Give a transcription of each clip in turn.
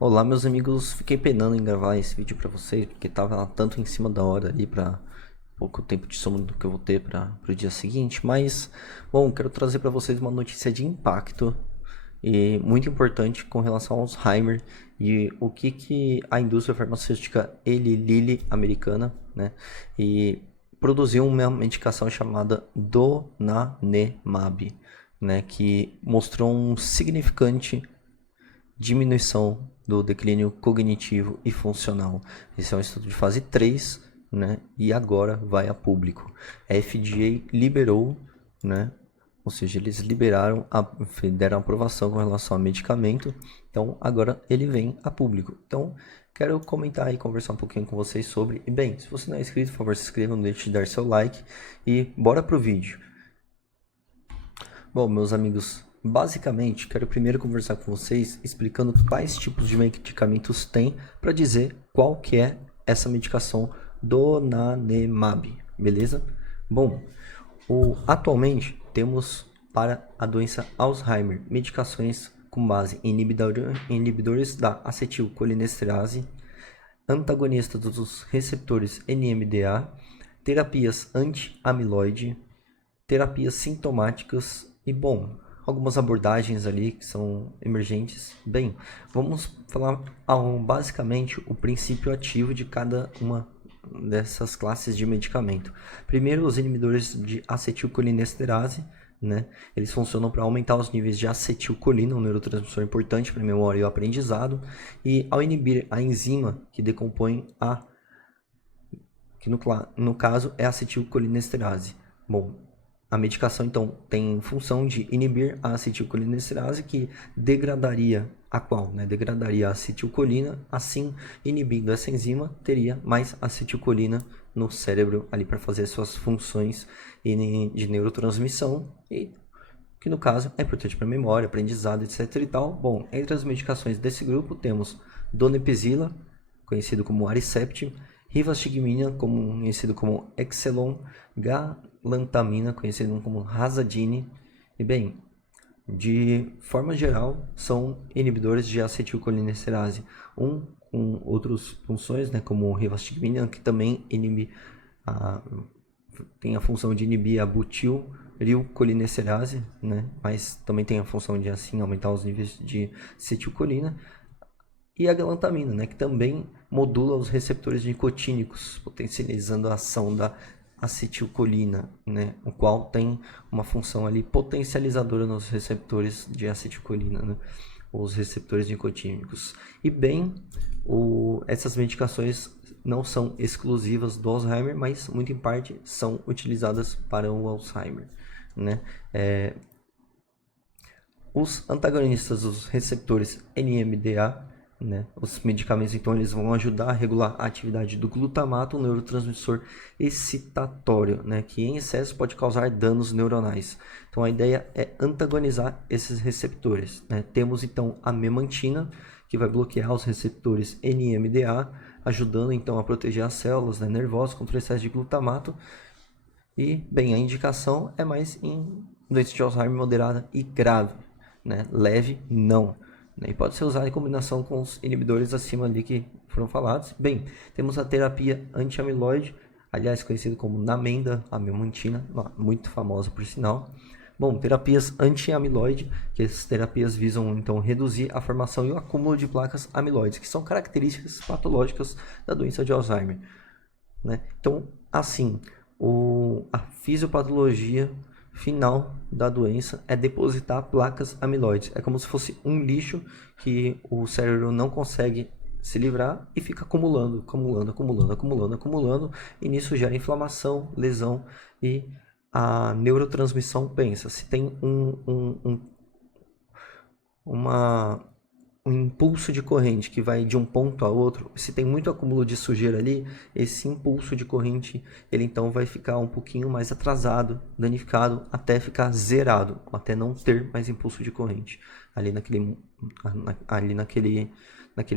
Olá, meus amigos. Fiquei penando em gravar esse vídeo pra vocês, porque tava tanto em cima da hora ali pra pouco tempo de sono do que eu vou ter para pro dia seguinte. Mas, bom, quero trazer pra vocês uma notícia de impacto e muito importante com relação ao Alzheimer e o que a indústria farmacêutica Eli Lilly americana, né, e produziu uma medicação chamada Donanemab, né, que mostrou um significante diminuição do declínio cognitivo e funcional. Esse é um estudo de fase 3, né? E agora vai a público. A FDA liberou, né? Ou seja, eles liberaram, deram aprovação com relação ao medicamento. Então, agora ele vem a público. Então, quero comentar e conversar um pouquinho com vocês sobre. E bem, se você não é inscrito, por favor, se inscreva, não deixe de dar seu like. E bora pro vídeo. Bom, meus amigos, basicamente quero primeiro conversar com vocês explicando quais tipos de medicamentos tem para dizer qual que é essa medicação Donanemab, beleza? Bom, atualmente temos para a doença Alzheimer medicações com base em inibidores da acetilcolinesterase, antagonistas dos receptores NMDA, terapias anti-amiloide, terapias sintomáticas e, bom, algumas abordagens ali que são emergentes. Bem, vamos falar basicamente o princípio ativo de cada uma dessas classes de medicamento. Primeiro, os inibidores de acetilcolinesterase, né? Eles funcionam para aumentar os níveis de acetilcolina, um neurotransmissor importante para a memória e o aprendizado, e ao inibir a enzima que decompõe que no caso é a acetilcolinesterase. Bom, a medicação, então, tem função de inibir a acetilcolinesterase, que degradaria a qual? Né? Degradaria a acetilcolina, assim, inibindo essa enzima, teria mais acetilcolina no cérebro ali para fazer suas funções de neurotransmissão, e que no caso é importante para memória, aprendizado, etc. e tal. Bom, entre as medicações desse grupo temos donepezila, conhecido como Aricept, rivastigmina, conhecido como Exelon, galantamina, conhecido como Razadine. E bem, de forma geral, são inibidores de acetilcolinesterase. Com outras funções, né, como o rivastigmina, que também tem a função de inibir a butililcolinesterase, né, mas também tem a função de assim aumentar os níveis de acetilcolina. E a galantamina, né, que também modula os receptores nicotínicos, potencializando a ação da acetilcolina, né, o qual tem uma função ali potencializadora nos receptores de acetilcolina, né, os receptores nicotínicos. E bem, essas medicações não são exclusivas do Alzheimer, mas muito em parte são utilizadas para o Alzheimer, né? Os antagonistas dos receptores NMDA, né? Os medicamentos, então, eles vão ajudar a regular a atividade do glutamato, um neurotransmissor excitatório, né? Que em excesso pode causar danos neuronais. Então, a ideia é antagonizar esses receptores, né? Temos, então, a memantina, que vai bloquear os receptores NMDA, ajudando, então, a proteger as células, né, nervosas contra o excesso de glutamato. E, bem, a indicação é mais em doença de Alzheimer moderada e grave, né? Leve, não. E pode ser usado em combinação com os inibidores acima ali que foram falados. Bem, temos a terapia anti-amiloide, aliás, conhecida como Namenda, a memantina, muito famosa por sinal. Bom, terapias anti-amiloide, que essas terapias visam então reduzir a formação e o acúmulo de placas amiloides, que são características patológicas da doença de Alzheimer, né? Então, assim, a fisiopatologia final da doença é depositar placas amiloides. É como se fosse um lixo que o cérebro não consegue se livrar e fica acumulando, acumulando, acumulando, acumulando, acumulando, e nisso gera inflamação, lesão e a neurotransmissão pensa. Se tem uma um impulso de corrente que vai de um ponto a outro, se tem muito acúmulo de sujeira ali, esse impulso de corrente, ele então vai ficar um pouquinho mais atrasado, danificado, até ficar zerado, até não ter mais impulso de corrente ali naquele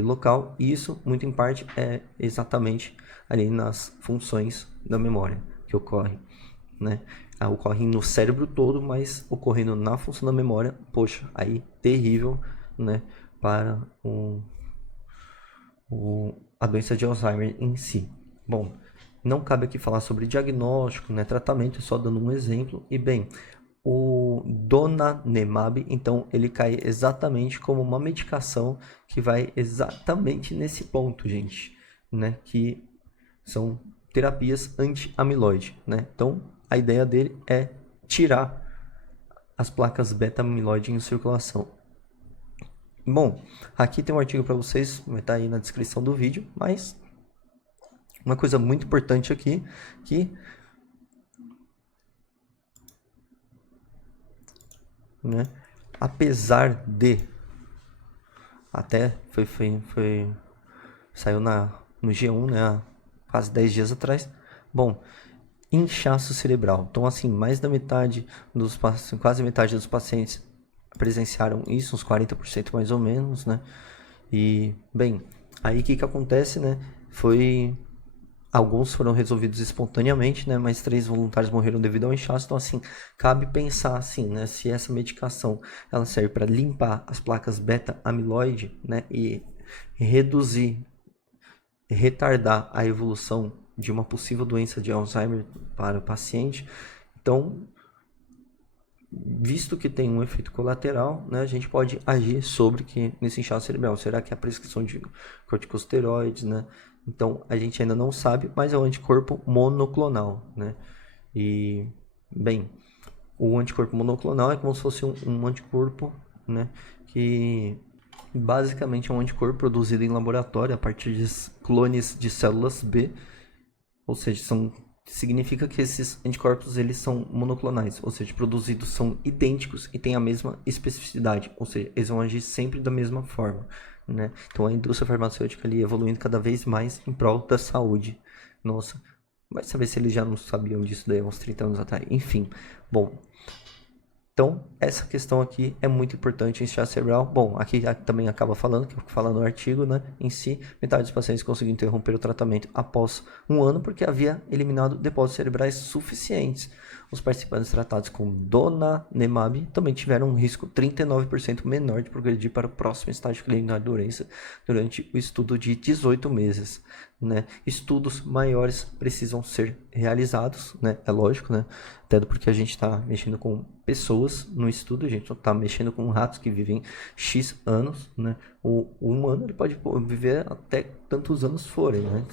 local. E isso, muito em parte, é exatamente ali nas funções da memória que ocorre, né? Ocorre no cérebro todo, mas ocorrendo na função da memória, poxa, aí terrível, né? Para a doença de Alzheimer em si. Bom, não cabe aqui falar sobre diagnóstico, né, tratamento, só dando um exemplo. E bem, o donanemab, então, ele cai exatamente como uma medicação que vai exatamente nesse ponto, gente, né, que são terapias anti-amiloide, né? Então, a ideia dele é tirar as placas beta-amiloide em circulação. Bom, aqui tem um artigo para vocês, vai estar aí na descrição do vídeo, mas uma coisa muito importante aqui, que né, apesar de até saiu no G1, né, há quase 10 dias atrás. Bom, inchaço cerebral. Então, assim, mais da metade quase metade dos pacientes presenciaram isso, uns 40% mais ou menos, né? E, bem, aí o que acontece, né? Alguns foram resolvidos espontaneamente, né? Mas 3 voluntários morreram devido ao inchaço. Então, assim, cabe pensar, assim, né? Se essa medicação, ela serve para limpar as placas beta-amiloide, né? E reduzir, retardar a evolução de uma possível doença de Alzheimer para o paciente. Então, visto que tem um efeito colateral, né, a gente pode agir sobre nesse inchaço cerebral. Será que é a prescrição de corticosteroides, né? Então, a gente ainda não sabe, mas é um anticorpo monoclonal, né? E, bem, o anticorpo monoclonal é como se fosse um anticorpo, né, que basicamente é um anticorpo produzido em laboratório a partir de clones de células B, ou seja, significa que esses anticorpos eles são monoclonais, ou seja, produzidos são idênticos e têm a mesma especificidade, ou seja, eles vão agir sempre da mesma forma, né? Então a indústria farmacêutica ali evoluindo cada vez mais em prol da saúde. Nossa, vai saber se eles já não sabiam disso daí há uns 30 anos atrás. Enfim, bom, então, essa questão aqui é muito importante em inchaço cerebral. Bom, aqui também acaba falando, que fala no artigo, né? Em si, metade dos pacientes conseguiu interromper o tratamento após um ano porque havia eliminado depósitos cerebrais suficientes. Os participantes tratados com donanemab também tiveram um risco 39% menor de progredir para o próximo estágio clínico da doença durante o estudo de 18 meses. Né? Estudos maiores precisam ser realizados, né? É lógico, né? Até porque a gente está mexendo com pessoas no estudo, a gente não está mexendo com ratos que vivem X anos, né? O humano ele pode viver até tantos anos forem, né?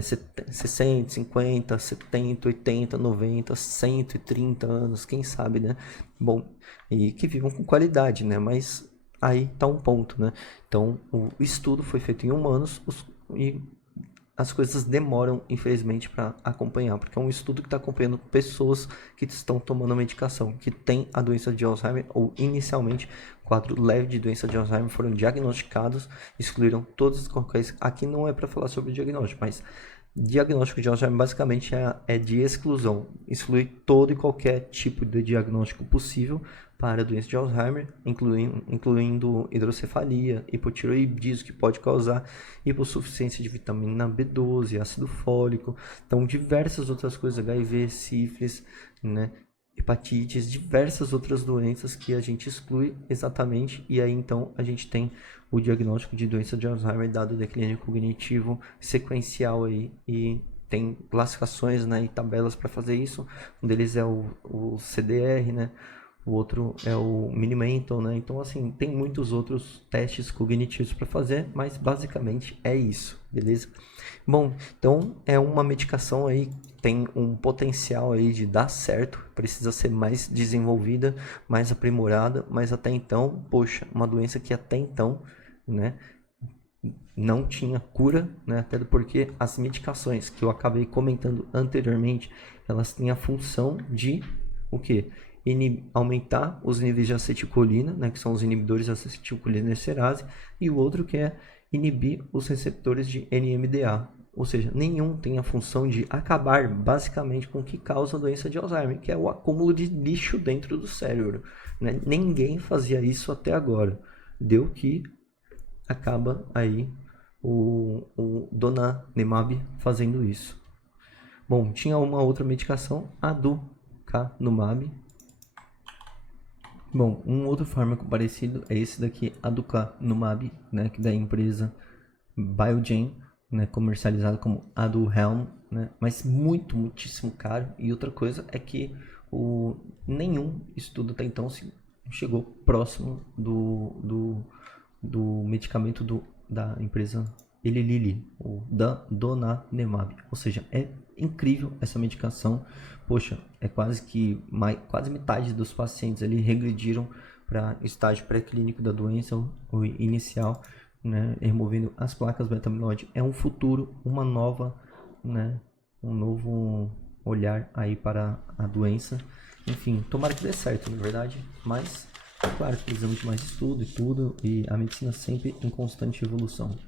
60, 50, 70, 80, 90, 130 anos, quem sabe, né? Bom, e que vivam com qualidade, né? Mas aí tá um ponto, né? Então, o estudo foi feito em humanos e as coisas demoram, infelizmente, para acompanhar, porque é um estudo que está acompanhando pessoas que estão tomando medicação, que têm a doença de Alzheimer ou inicialmente quadro leve de doença de Alzheimer, foram diagnosticados, excluíram todas as qualquer. Aqui não é para falar sobre diagnóstico, mas diagnóstico de Alzheimer basicamente é de exclusão, exclui todo e qualquer tipo de diagnóstico possível para a doença de Alzheimer, incluindo hidrocefalia, hipotiroidismo, que pode causar hipossuficiência de vitamina B12, ácido fólico, então diversas outras coisas, HIV, sífilis, né, hepatites, diversas outras doenças que a gente exclui exatamente, e aí então a gente tem o diagnóstico de doença de Alzheimer dado declínio cognitivo sequencial aí, e tem classificações, né, e tabelas para fazer isso. Um deles é o CDR, né? O outro é o Mini-Mental, né? Então, assim, tem muitos outros testes cognitivos para fazer, mas basicamente é isso, beleza? Bom, então é uma medicação aí, tem um potencial aí de dar certo, precisa ser mais desenvolvida, mais aprimorada, mas até então, poxa, uma doença que até então, né, não tinha cura, né? Até porque as medicações que eu acabei comentando anteriormente, elas têm a função de o quê? Aumentar os níveis de acetilcolina, né, que são os inibidores da acetilcolinesterase, e o outro que é inibir os receptores de NMDA. Ou seja, nenhum tem a função de acabar basicamente com o que causa a doença de Alzheimer, que é o acúmulo de lixo dentro do cérebro. Né? Ninguém fazia isso até agora. Deu que acaba aí o donanemab fazendo isso. Bom, tinha uma outra medicação, a aducanumab. Bom, um outro fármaco parecido é esse daqui, aducanumab, né, que da empresa Biogen, né, comercializado como Aduhelm, né, mas muitíssimo caro. E outra coisa é que nenhum estudo até então chegou próximo do medicamento da empresa Eli Lilly, o Donanemab. Ou seja, é incrível essa medicação. Poxa, é quase metade dos pacientes ali regrediram para estágio pré-clínico da doença, o inicial, né, removendo as placas beta-amiloide. É um futuro, uma nova, né, um novo olhar aí para a doença. Enfim, tomara que dê certo, na verdade, mas claro que precisamos de mais estudo e tudo, e a medicina sempre em constante evolução.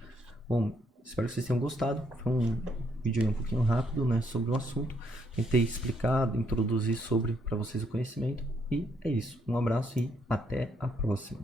Bom, espero que vocês tenham gostado. Foi um vídeo aí um pouquinho rápido, né, sobre o assunto. Tentei explicar, introduzir para vocês o conhecimento. E é isso. Um abraço e até a próxima.